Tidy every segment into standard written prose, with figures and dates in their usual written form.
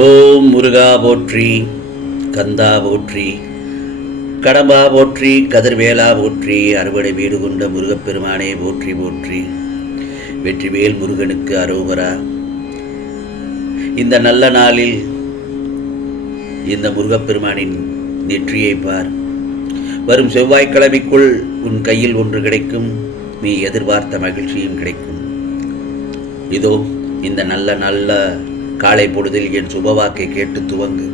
ஓம் முருகா போற்றி, கந்தா போற்றி, கடம்பா போற்றி, கதிர்வேலா போற்றி, அறுவடை வீடு கொண்ட முருகப்பெருமானே போற்றி போற்றி. வெற்றிவேல் முருகனுக்கு அரோகரா. இந்த நல்ல நாளில் இந்த முருகப்பெருமானின் நெற்றியை பார். வரும் செவ்வாய்க்கிழமைக்குள் உன் கையில் ஒன்று கிடைக்கும். நீ எதிர்பார்த்த மகிழ்ச்சியும் கிடைக்கும். இதோ இந்த நல்ல காலை பொழுதில் என் சுபவாக்கை கேட்டு துவங்கு.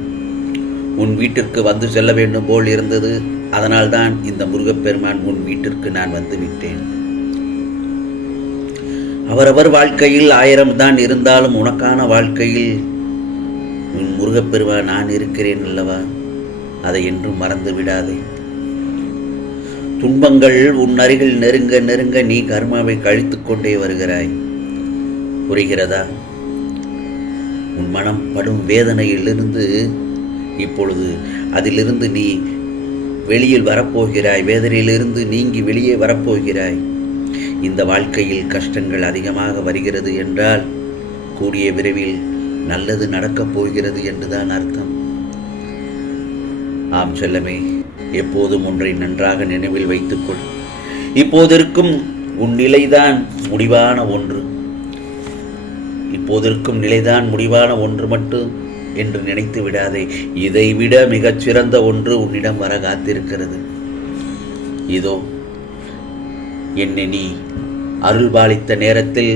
உன் வீட்டிற்கு வந்து செல்ல வேண்டும் போல் இருந்தது. அதனால்தான் இந்த முருகப்பெருமான் உன் வீட்டிற்கு நான் வந்து விட்டேன். அவரவர் வாழ்க்கையில் 1000 தான் இருந்தாலும் உனக்கான வாழ்க்கையில் உன் முருகப்பெருமான் நான் இருக்கிறேன் அல்லவா? அதை என்றும் மறந்து விடாதே. துன்பங்கள் உன் அருகில் நெருங்க நெருங்க நீ கர்மாவை கழித்து கொண்டே வருகிறாய். புரிகிறதா? உன் மனம் படும் வேதனையிலிருந்து இப்பொழுது அதிலிருந்து நீ வெளியில் வரப்போகிறாய். வேதனையிலிருந்து நீங்கி வெளியே வரப்போகிறாய். இந்த வாழ்க்கையில் கஷ்டங்கள் அதிகமாக வருகிறது என்றால் கூடிய விரைவில் நல்லது நடக்கப் போகிறது என்றுதான் அர்த்தம். ஆம் செல்லமே, எப்போதும் ஒன்றை நன்றாக நினைவில் வைத்துக்கொள். இப்போதிருக்கும் உன் நிலைதான் முடிவான ஒன்று. இப்போதிருக்கும் நிலைதான் முடிவான ஒன்று மட்டும் என்று நினைத்து விடாதே. இதைவிட மிகச்சிறந்த ஒன்று உன்னிடம் வர காத்திருக்கிறது. இதோ என்னை நீ அருள்பாலித்த நேரத்தில்,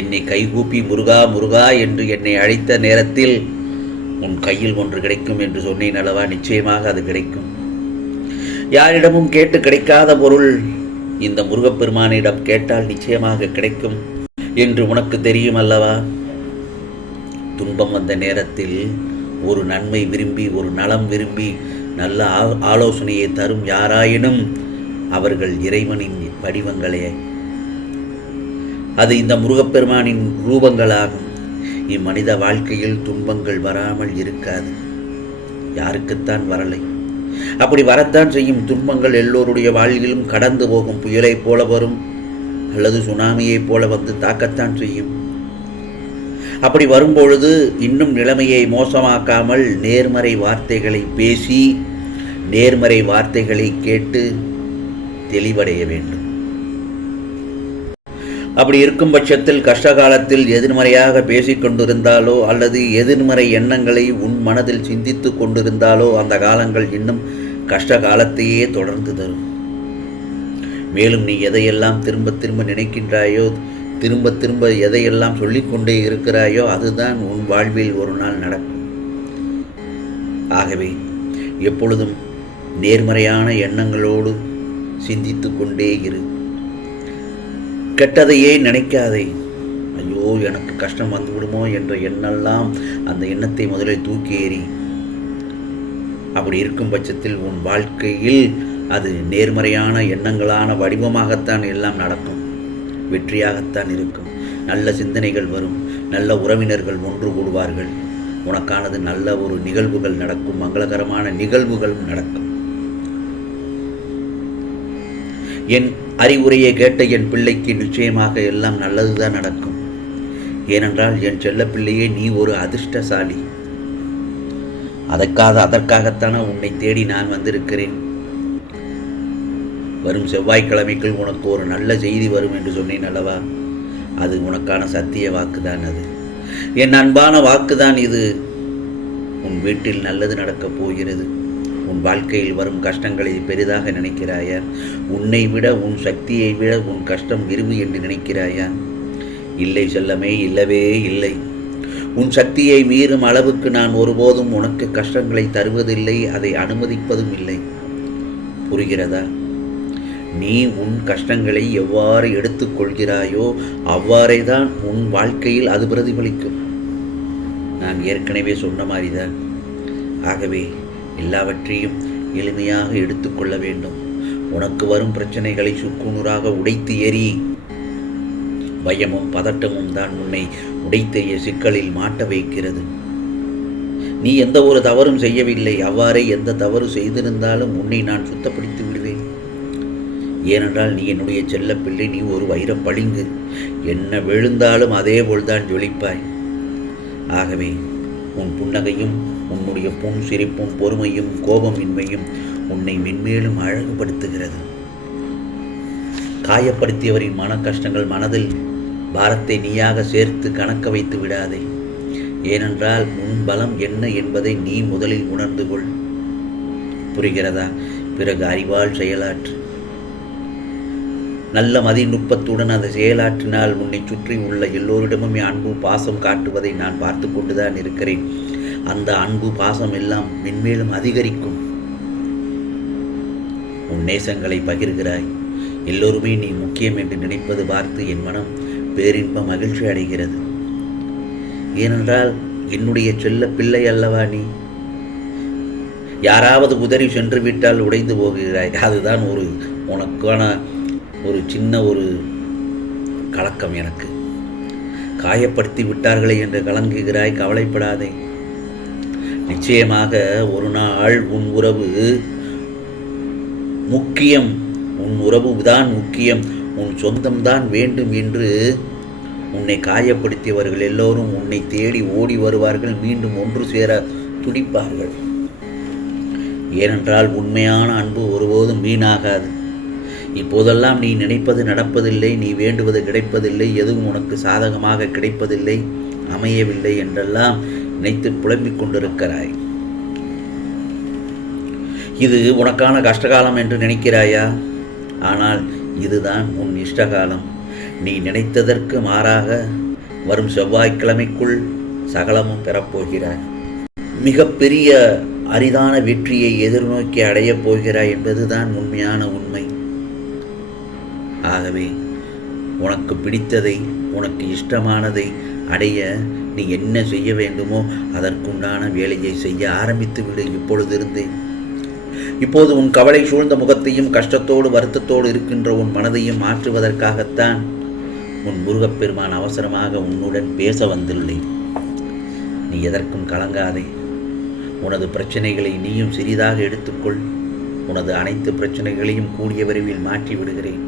என்னை கைகூப்பி முருகா முருகா என்று என்னை அழைத்த நேரத்தில் உன் கையில் ஒன்று கிடைக்கும் என்று சொன்னேன் அல்லவா? நிச்சயமாக அது கிடைக்கும். யாரிடமும் கேட்டு கிடைக்காத பொருள் இந்த முருகப்பெருமானிடம் கேட்டால் நிச்சயமாக கிடைக்கும் என்று உனக்கு தெரியும் அல்லவா? துன்பம் வந்த நேரத்தில் ஒரு நன்மை விரும்பி, ஒரு நலம் விரும்பி நல்ல ஆலோசனையை தரும் யாராயினும் அவர்கள் இறைவனின் வடிவங்களே. அது இந்த முருகப்பெருமானின் ரூபங்களாகும். இம்மனித வாழ்க்கையில் துன்பங்கள் வராமல் இருக்காது. யாருக்குத்தான் வரலை? அப்படி வரத்தான் செய்யும். துன்பங்கள் எல்லோருடைய வாழ்விலும் கடந்து போகும். புயலை போல வரும் அல்லது சுனாமியைப் போல வந்து தாக்கத்தான் செய்யும். அப்படி வரும்பொழுது இன்னும் நிலைமையை மோசமாக்காமல் நேர்மறை வார்த்தைகளை பேசி, நேர்மறை வார்த்தைகளை கேட்டு தெளிவடைய வேண்டும். அப்படி இருக்கும் பட்சத்தில் கஷ்டகாலத்தில் எதிர்மறையாக பேசிக்கொண்டிருந்தாலோ அல்லது எதிர்மறை எண்ணங்களை உன் மனதில் சிந்தித்து கொண்டிருந்தாலோ அந்த காலங்கள் இன்னும் கஷ்ட காலத்தையே தொடர்ந்து தரும். மேலும் நீ எதையெல்லாம் திரும்ப திரும்ப நினைக்கின்றாயோ, திரும்ப திரும்ப எதையெல்லாம் சொல்லிக்கொண்டே இருக்கிறாயோ அதுதான் உன் வாழ்வில் ஒரு நாள் நடக்கும். ஆகவே எப்பொழுதும் நேர்மறையான எண்ணங்களோடு சிந்தித்து கொண்டே இரு. கெட்டதையே நினைக்காதே. ஐயோ எனக்கு கஷ்டம் வந்துவிடுமோ என்ற எண்ணெல்லாம் அந்த எண்ணத்தை முதலில் தூக்கி எறி. அப்படி இருக்கும் பட்சத்தில் உன் வாழ்க்கையில் அது நேர்மறையான எண்ணங்களான வடிவமாகத்தான் எல்லாம் நடக்கும். வெற்றியாகத்தான் இருக்கும். நல்ல சிந்தனைகள் வரும். நல்ல உறவினர்கள் ஒன்று கூடுவார்கள். உனக்கானது நல்ல ஒரு நிகழ்வுகள் நடக்கும். மங்களகரமான நிகழ்வுகளும் நடக்கும். என் அறிவுரையை கேட்ட என் பிள்ளைக்கு நிச்சயமாக எல்லாம் நல்லதுதான் நடக்கும். ஏனென்றால் என் செல்ல பிள்ளையே, நீ ஒரு அதிர்ஷ்டசாலி. அதற்காகத்தானே உன்னை தேடி நான் வந்திருக்கிறேன். வரும் செவ்வாய்க்கிழமைக்குள் உனக்கு ஒரு நல்ல செய்தி வரும் என்று சொன்னேன் அல்லவா? அது உனக்கான சத்திய வாக்குதான். அது என் அன்பான வாக்குதான். இது உன் வீட்டில் நல்லது நடக்கப் போகிறது. உன் வாழ்க்கையில் வரும் கஷ்டங்களை பெரிதாக நினைக்கிறாயா? உன்னை விட, உன் சக்தியை விட உன் கஷ்டம் விரும்பு என்று நினைக்கிறாயா? இல்லை செல்லமே, இல்லவே இல்லை. உன் சக்தியை மீறும் அளவுக்கு நான் ஒருபோதும் உனக்கு கஷ்டங்களை தருவதில்லை. அதை அனுமதிப்பதும் இல்லை. புரிகிறதா? நீ உன் கஷ்டங்களை எவ்வாறு எடுத்துக்கொள்கிறாயோ அவ்வாறே தான் உன் வாழ்க்கையில் அது பிரதிபலிக்கும். நான் ஏற்கனவே சொன்ன மாதிரிதான். ஆகவே எல்லாவற்றையும் எளிமையாக எடுத்துக்கொள்ள வேண்டும். உனக்கு வரும் பிரச்சனைகளை சுக்குநூறாக உடைத்து எறி. பயமும் பதட்டமும் தான் உன்னை உடைத்தெறிய சிக்கலில் மாட்ட வைக்கிறது. நீ எந்த ஒரு தவறும் செய்யவில்லை. அவ்வாறே எந்த தவறு செய்திருந்தாலும் உன்னை நான் சுத்தப்படுத்தி விடுவேன். ஏனென்றால் நீ என்னுடைய செல்ல பிள்ளை. நீ ஒரு வைரப் பளிங்கு. என்ன விழுந்தாலும் அதே போல்தான் ஜொலிப்பாய். ஆகவே உன் புன்னகையும் உன்னுடைய புன் சிரிப்பும் பொறுமையும் கோபமின்மையும் உன்னை மென்மேலும் அழகுபடுத்துகிறது. காயப்படுத்தியவரின் மன கஷ்டங்கள் மனதில் பாரத்தை நீயாக சேர்த்து கணக்க வைத்து விடாதே. ஏனென்றால் உன் பலம் என்ன என்பதை நீ முதலில் உணர்ந்து கொள். புரிகிறதா? பிறகு அறிவால் செயலாற்று. நல்ல மதிநுட்பத்துடன் அதை செயலாற்றினால் உன்னை சுற்றி உள்ள எல்லோரிடமும் அன்பு பாசம் காட்டுவதை நான் பார்த்து கொண்டுதான் இருக்கிறேன். அந்த அன்பு பாசம் எல்லாம் மென்மேலும் அதிகரிக்கும். உன் நேசங்களை பகிர்கிறாய். எல்லோருமே நீ முக்கியம் என்று நினைப்பது பார்த்து என் மனம் பேரின்ப மகிழ்ச்சி அடைகிறது. ஏனென்றால் என்னுடைய செல்ல பிள்ளை அல்லவா நீ. யாராவது உதறி சென்று விட்டால் உடைந்து போகிறாய். அதுதான் உனக்கான ஒரு சின்ன கலக்கம். எனக்கு காயப்படுத்தி விட்டார்களே என்று கலங்குகிறாய். கவலைப்படாதே. நிச்சயமாக ஒரு நாள் உன் உறவு முக்கியம், உன் உறவு தான் முக்கியம், உன் சொந்தம்தான் வேண்டும் என்று உன்னை காயப்படுத்தியவர்கள் எல்லோரும் உன்னை தேடி ஓடி வருவார்கள். மீண்டும் ஒன்று சேர துடிப்பார்கள். ஏனென்றால் உண்மையான அன்பு ஒருபோதும் வீணாகாது. இப்போதெல்லாம் நீ நினைப்பது நடப்பதில்லை, நீ வேண்டுவது கிடைப்பதில்லை, எதுவும் உனக்கு சாதகமாக கிடைப்பதில்லை, அமையவில்லை என்றெல்லாம் நினைத்து புலம்பிக் கொண்டிருக்கிறாய். இது உனக்கான கஷ்டகாலம் என்று நினைக்கிறாயா? ஆனால் இதுதான் உன் இஷ்டகாலம். நீ நினைத்ததற்கு மாறாக வரும் செவ்வாய்க்கிழமைக்குள் சகலமும் பெறப்போகிறாய். மிகப்பெரிய அரிதான வெற்றியை எதிர்நோக்கி அடையப் போகிறாய் என்பதுதான் உண்மையான உண்மை. ஆகவே உனக்கு பிடித்ததை, உனக்கு இஷ்டமானதை அடைய நீ என்ன செய்ய வேண்டுமோ அதற்குண்டான வேலையை செய்ய ஆரம்பித்து விடு இப்பொழுதிருந்தே. இப்போது உன் கவலை சூழ்ந்த முகத்தையும் கஷ்டத்தோடு வருத்தத்தோடு இருக்கின்ற உன் மனதையும் மாற்றுவதற்காகத்தான் உன் முருகப்பெருமான் அவசரமாக உன்னுடன் பேச வந்துள்ளேன். நீ எதற்கும் கலங்காதே. உனது பிரச்சனைகளை நீயும் சிறிதாக எடுத்துக்கொள். உனது அனைத்து பிரச்சனைகளையும் கூடிய விரைவில் மாற்றி விடுகிறேன்.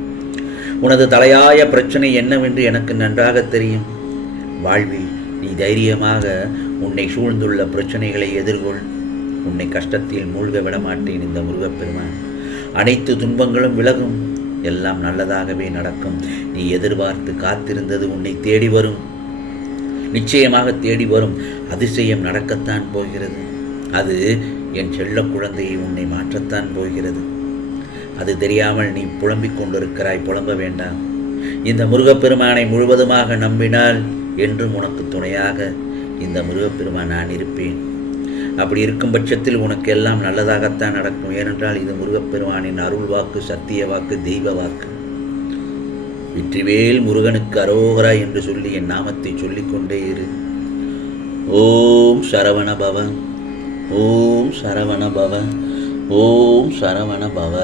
உனது தலையாய பிரச்சனை என்னவென்று எனக்கு நன்றாக தெரியும். வாழ்வில் நீ தைரியமாக உன்னை சூழ்ந்துள்ள பிரச்சனைகளை எதிர்கொள். உன்னை கஷ்டத்தில் மூழ்க விடமாட்டேன் இந்த முருகப்பெருமான். அனைத்து துன்பங்களும் விலகும். எல்லாம் நல்லதாகவே நடக்கும். நீ எதிர்பார்த்து காத்திருந்தது உன்னை தேடி வரும். நிச்சயமாக தேடி வரும். அதிசயம் நடக்கத்தான் போகிறது. அது என் செல்ல குழந்தையை உன்னை மாற்றத்தான் போகிறது. அது தெரியாமல் நீ புலம்பிக் கொண்டிருக்கிறாய். புலம்ப வேண்டாம். இந்த முருகப்பெருமானை முழுவதுமாக நம்பினால் என்றும் உனக்கு துணையாக இந்த முருகப்பெருமான் நான் இருப்பேன். அப்படி இருக்கும் பட்சத்தில் உனக்கு எல்லாம் நல்லதாகத்தான் நடக்கும். ஏனென்றால் இது முருகப்பெருமானின் அருள் வாக்கு, சத்திய வாக்கு, தெய்வ வாக்கு. வெற்றிவேல் முருகனுக்கு அரோகரா என்று சொல்லி என் நாமத்தை சொல்லிக்கொண்டே இரு. ஓம் சரவண பவ, ஓம் சரவண பவ, ஓம் சரவண பவ.